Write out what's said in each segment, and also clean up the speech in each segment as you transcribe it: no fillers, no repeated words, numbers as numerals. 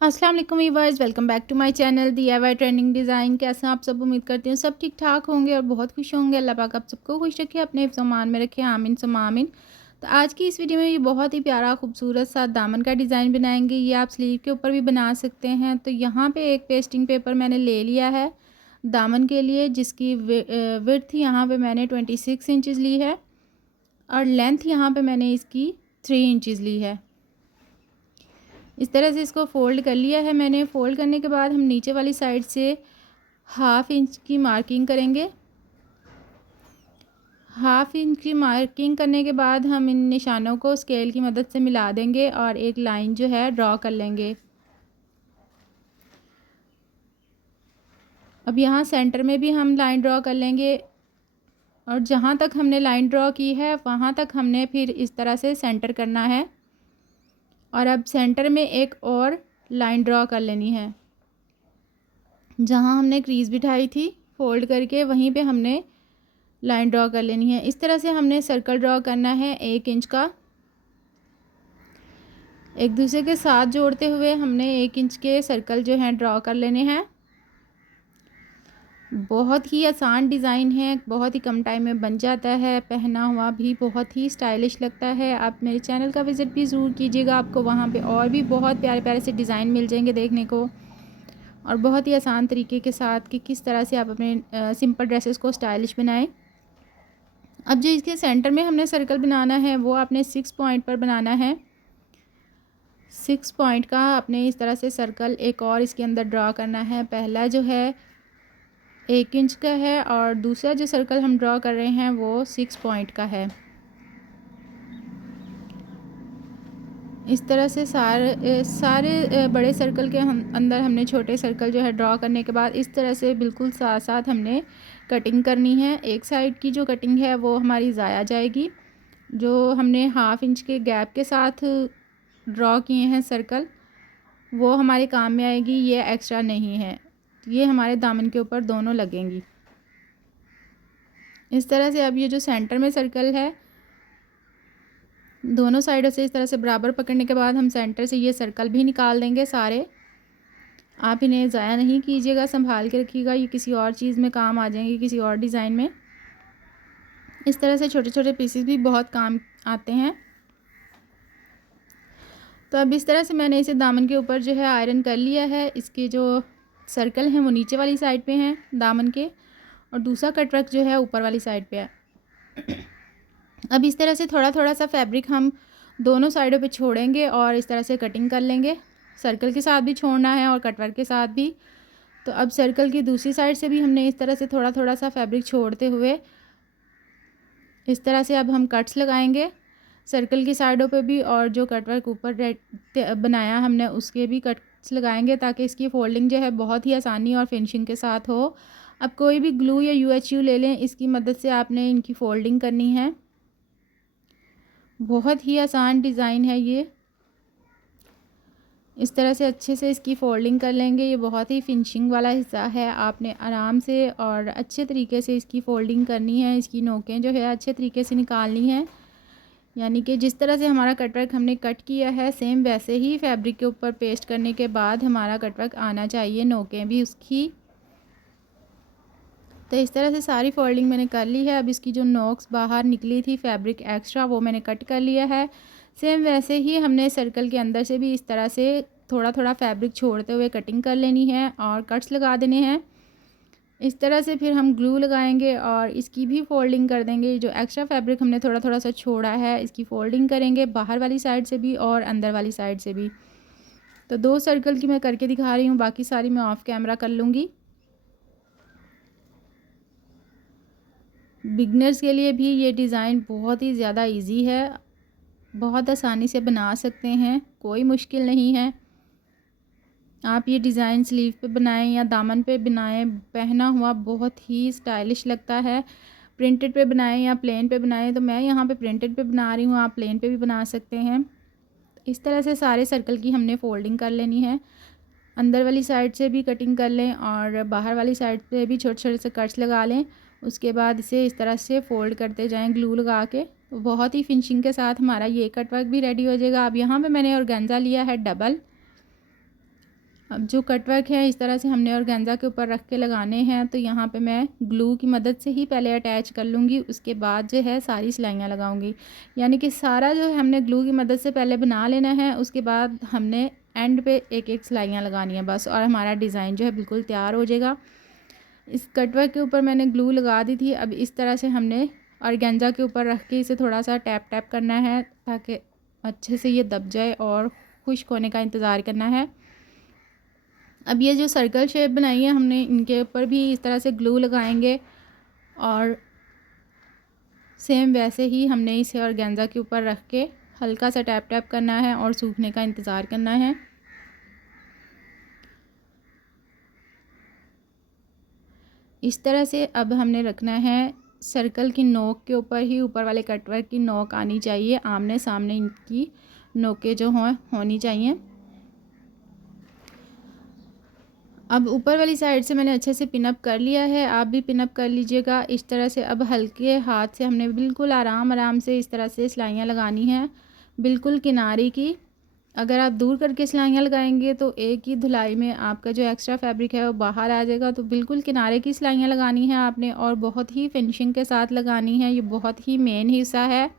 अस्सलाम वालेकुम viewers, welcome back to my channel DIY trending design. कैसे हैं आप सब? उम्मीद करती हूँ सब ठीक ठाक होंगे और बहुत खुश होंगे। अल्लाह पाक आप सबको खुश रखे, अपने हिफ्ज़ अमान में रखे, आमीन सुम्मा आमीन। तो आज की इस वीडियो में ये बहुत ही प्यारा खूबसूरत सा दामन का डिज़ाइन बनाएंगे। ये आप स्लीव के ऊपर भी बना सकते हैं। तो यहाँ पे एक पेस्टिंग पेपर मैंने ले लिया है दामन के लिए, जिसकी विड्थ यहाँ पे मैंने 26 इंचज़ ली है और लेंथ यहाँ पे मैंने इसकी 3 इंचज़ ली है। इस तरह से इसको फ़ोल्ड कर लिया है मैंने। फ़ोल्ड करने के बाद हम नीचे वाली साइड से 1/2 इंच की मार्किंग करेंगे। 1/2 इंच की मार्किंग करने के बाद हम इन निशानों को स्केल की मदद से मिला देंगे और एक लाइन जो है ड्रॉ कर लेंगे। अब यहाँ सेंटर में भी हम लाइन ड्रॉ कर लेंगे और जहाँ तक हमने लाइन ड्रॉ की है वहाँ तक हमने फिर इस तरह से सेंटर करना है। और अब सेंटर में एक और लाइन ड्रॉ कर लेनी है। जहाँ हमने क्रीज़ बिठाई थी फोल्ड करके, वहीं पे हमने लाइन ड्रॉ कर लेनी है। इस तरह से हमने सर्कल ड्रॉ करना है 1 इंच का। एक दूसरे के साथ जोड़ते हुए हमने 1 इंच के सर्कल जो हैं ड्रॉ कर लेने हैं। बहुत ही आसान डिज़ाइन है, बहुत ही कम टाइम में बन जाता है, पहना हुआ भी बहुत ही स्टाइलिश लगता है। आप मेरे चैनल का विज़िट भी ज़रूर कीजिएगा, आपको वहाँ पे और भी बहुत प्यारे प्यारे से डिज़ाइन मिल जाएंगे देखने को, और बहुत ही आसान तरीके के साथ कि किस तरह से आप अपने सिंपल ड्रेसेस को स्टाइलिश बनाएं। अब जो इसके सेंटर में हमने सर्कल बनाना है वो आपने 6 पॉइंट पर बनाना है। 6 पॉइंट का आपने इस तरह से सर्कल एक और इसके अंदर ड्रॉ करना है। पहला जो है 1 इंच का है और दूसरा जो सर्कल हम ड्रॉ कर रहे हैं वो 6 पॉइंट का है। इस तरह से सारे बड़े सर्कल के अंदर हमने छोटे सर्कल जो है ड्रॉ करने के बाद इस तरह से बिल्कुल साथ साथ हमने कटिंग करनी है। एक साइड की जो कटिंग है वो हमारी ज़ाया जाएगी। जो हमने 1/2 इंच के गैप के साथ ड्रॉ किए हैं सर्कल, वो हमारे काम में आएगी। ये एक्स्ट्रा नहीं है, ये हमारे दामन के ऊपर दोनों लगेंगी। इस तरह से अब ये जो सेंटर में सर्कल है, दोनों साइडों से इस तरह से बराबर पकड़ने के बाद हम सेंटर से ये सर्कल भी निकाल देंगे सारे। आप इन्हें ज़ाया नहीं कीजिएगा, संभाल के रखिएगा, ये किसी और चीज़ में काम आ जाएंगे, किसी और डिज़ाइन में। इस तरह से छोटे छोटे पीसेस भी बहुत काम आते हैं। तो अब इस तरह से मैंने इसे दामन के ऊपर जो है आयरन कर लिया है। इसके जो सर्कल हैं वो नीचे वाली साइड पे हैं दामन के, और दूसरा कटवर्क जो है ऊपर वाली साइड पे है। अब इस तरह से थोड़ा थोड़ा सा फैब्रिक हम दोनों साइडों पे छोड़ेंगे और इस तरह से कटिंग कर लेंगे। सर्कल के साथ भी छोड़ना है और कटवर्क के साथ भी। तो अब सर्कल की दूसरी साइड से भी हमने इस तरह से थोड़ा थोड़ा सा फैब्रिक छोड़ते हुए इस तरह से अब हम कट्स लगाएंगे सर्कल की साइडों पे भी, और जो कटवर्क ऊपर बनाया हमने उसके भी कट्स लगाएंगे ताकि इसकी फोल्डिंग जो है बहुत ही आसानी और फिनिशिंग के साथ हो। अब कोई भी ग्लू या UHU ले लें, इसकी मदद से आपने इनकी फ़ोल्डिंग करनी है। बहुत ही आसान डिज़ाइन है ये। इस तरह से अच्छे से इसकी फ़ोल्डिंग कर लेंगे। ये बहुत ही फिनिशिंग वाला हिस्सा है, आपने आराम से और अच्छे तरीके से इसकी फ़ोल्डिंग करनी है। इसकी नोकें जो है अच्छे तरीके से निकालनी है, यानी कि जिस तरह से हमारा कटवर्क हमने कट किया है सेम वैसे ही फैब्रिक के ऊपर पेस्ट करने के बाद हमारा कटवर्क आना चाहिए, नोकें भी उसकी। तो इस तरह से सारी फोल्डिंग मैंने कर ली है। अब इसकी जो नोक्स बाहर निकली थी फैब्रिक एक्स्ट्रा, वो मैंने कट कर लिया है। सेम वैसे ही हमने सर्कल के अंदर से भी इस तरह से थोड़ा थोड़ा फैब्रिक छोड़ते हुए कटिंग कर लेनी है और कट्स लगा देने हैं। इस तरह से फिर हम ग्लू लगाएंगे और इसकी भी फ़ोल्डिंग कर देंगे। जो एक्स्ट्रा फैब्रिक हमने थोड़ा थोड़ा सा छोड़ा है इसकी फ़ोल्डिंग करेंगे, बाहर वाली साइड से भी और अंदर वाली साइड से भी। तो 2 सर्कल की मैं करके दिखा रही हूँ, बाकी सारी मैं ऑफ कैमरा कर लूँगी। बिगनर्स के लिए भी ये डिज़ाइन बहुत ही ज़्यादा इजी है, बहुत आसानी से बना सकते हैं, कोई मुश्किल नहीं है। आप ये डिज़ाइन स्लीव पे बनाएं या दामन पे बनाएं, पहना हुआ बहुत ही स्टाइलिश लगता है। प्रिंटेड पे बनाएं या प्लेन पे बनाएं, तो मैं यहाँ पे प्रिंटेड पे बना रही हूँ, आप प्लेन पे भी बना सकते हैं। इस तरह से सारे सर्कल की हमने फ़ोल्डिंग कर लेनी है। अंदर वाली साइड से भी कटिंग कर लें और बाहर वाली साइड पे भी छोटे छोटे से कट्स लगा लें। उसके बाद इसे इस तरह से फ़ोल्ड करते जाएं ग्लू लगा के। तो बहुत ही फिनिशिंग के साथ हमारा ये कटवर्क भी रेडी हो जाएगा। अब यहाँ पे मैंने ऑर्गेन्जा लिया है डबल, अब जो कटवर्क है इस तरह से हमने ऑर्गेन्जा के ऊपर रख के लगाने हैं। तो यहाँ पे मैं ग्लू की मदद से ही पहले अटैच कर लूँगी, उसके बाद जो है सारी सिलाइयाँ लगाऊँगी। यानी कि सारा जो है हमने ग्लू की मदद से पहले बना लेना है, उसके बाद हमने एंड पे एक एक सिलाइयाँ लगानी है बस, और हमारा डिज़ाइन जो है बिल्कुल तैयार हो जाएगा। इस कटवर्क के ऊपर मैंने ग्लू लगा दी थी। अब इस तरह से हमने ऑर्गेन्जा के ऊपर रख के इसे थोड़ा सा टैप टैप करना है ताकि अच्छे से ये दब जाए, और खुश्क होने का इंतज़ार करना है। अब ये जो सर्कल शेप बनाई है हमने, इनके ऊपर भी इस तरह से ग्लू लगाएंगे, और सेम वैसे ही हमने इसे ऑर्गेन्जा के ऊपर रख के हल्का सा टैप टैप करना है और सूखने का इंतज़ार करना है। इस तरह से अब हमने रखना है सर्कल की नोक के ऊपर ही, ऊपर वाले कटवर्क की नोक आनी चाहिए, आमने सामने इनकी नोकें जो होनी चाहिए। अब ऊपर वाली साइड से मैंने अच्छे से पिनअप कर लिया है, आप भी पिनअप कर लीजिएगा इस तरह से। अब हल्के हाथ से हमने बिल्कुल आराम आराम से इस तरह से सिलाइयाँ लगानी हैं, बिल्कुल किनारे की। अगर आप दूर करके सिलाइयाँ लगाएंगे तो एक ही धुलाई में आपका जो एक्स्ट्रा फैब्रिक है वो बाहर आ जाएगा। तो बिल्कुल किनारे की सिलाइयाँ लगानी है आपने, और बहुत ही फिनिशिंग के साथ लगानी है। ये बहुत ही मेन हिस्सा है।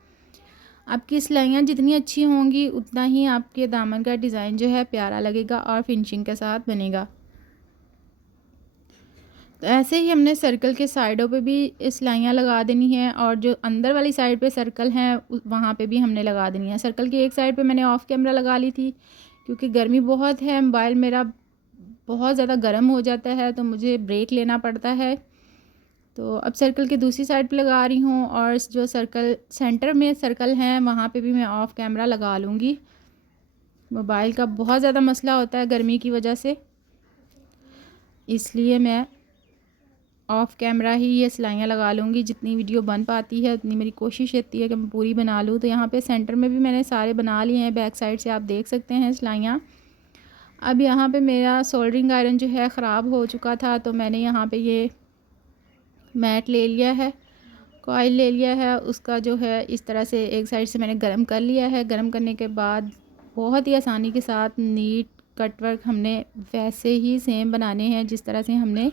आपकी सिलाइयाँ जितनी अच्छी होंगी उतना ही आपके दामन का डिज़ाइन जो है प्यारा लगेगा और फिनिशिंग के साथ बनेगा। तो ऐसे ही हमने सर्कल के साइडों पे भी सिलाइयाँ लगा देनी है, और जो अंदर वाली साइड पे सर्कल हैं वहाँ पे भी हमने लगा देनी है। सर्कल की एक साइड पे मैंने ऑफ़ कैमरा लगा ली थी, क्योंकि गर्मी बहुत है, मोबाइल मेरा बहुत ज़्यादा गर्म हो जाता है तो मुझे ब्रेक लेना पड़ता है। तो अब सर्कल की दूसरी साइड पे लगा रही हूँ, और जो सर्कल सेंटर में सर्कल हैं वहाँ पे भी मैं ऑफ़ कैमरा लगा लूँगी। मोबाइल का बहुत ज़्यादा मसला होता है गर्मी की वजह से, इसलिए मैं ऑफ़ कैमरा ही ये सिलाइयाँ लगा लूँगी। जितनी वीडियो बन पाती है उतनी मेरी कोशिश रहती है कि मैं पूरी बना लूँ। तो यहाँ पे सेंटर में भी मैंने सारे बना लिए हैं, बैक साइड से आप देख सकते हैं सिलाइयाँ। अब यहाँ पे मेरा सोल्डरिंग आयरन जो है ख़राब हो चुका था, तो मैंने यहाँ पे ये मैट ले लिया है, कॉइल ले लिया है, उसका जो है इस तरह से एक साइड से मैंने गर्म कर लिया है। गर्म करने के बाद बहुत ही आसानी के साथ नीट कटवर्क हमने वैसे ही सेम बनाने हैं जिस तरह से हमने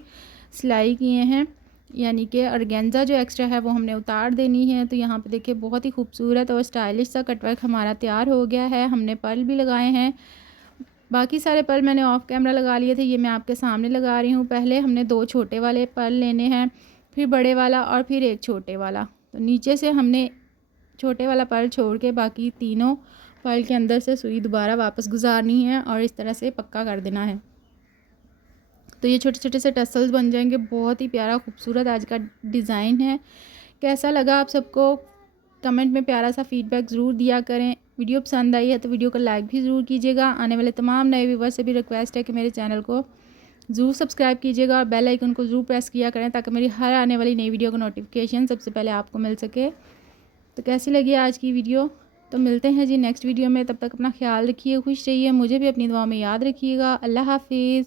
सिलाई किए हैं, यानी कि ऑर्गेन्जा जो एक्स्ट्रा है वो हमने उतार देनी है। तो यहाँ पे देखिए बहुत ही खूबसूरत और स्टाइलिश सा कटवर्क हमारा तैयार हो गया है। हमने पर्ल भी लगाए हैं, बाकी सारे पर्ल मैंने ऑफ़ कैमरा लगा लिए थे, ये मैं आपके सामने लगा रही हूँ। पहले हमने 2 छोटे वाले पर्ल लेने हैं, फिर बड़े वाला और फिर एक छोटे वाला। तो नीचे से हमने छोटे वाला पर्ल छोड़ के बाकी तीनों पर्ल के अंदर से सुई दोबारा वापस गुजारनी है और इस तरह से पक्का कर देना है। तो ये छोटे छोटे से टसल्स बन जाएंगे। बहुत ही प्यारा खूबसूरत आज का डिज़ाइन है। कैसा लगा आप सबको कमेंट में प्यारा सा फीडबैक ज़रूर दिया करें। वीडियो पसंद आई है तो वीडियो को लाइक भी ज़रूर कीजिएगा। आने वाले तमाम नए व्यूवर्स से भी रिक्वेस्ट है कि मेरे चैनल को ज़रूर सब्सक्राइब कीजिएगा और बेल आइकन को ज़रूर प्रेस किया करें ताकि मेरी हर आने वाली नई वीडियो का नोटिफिकेशन सबसे पहले आपको मिल सके। तो कैसी लगी आज की वीडियो? तो मिलते हैं जी नेक्स्ट वीडियो में। तब तक अपना ख्याल रखिए, खुश रहिए, मुझे भी अपनी दुआ में याद रखिएगा। अल्लाह हाफिज़।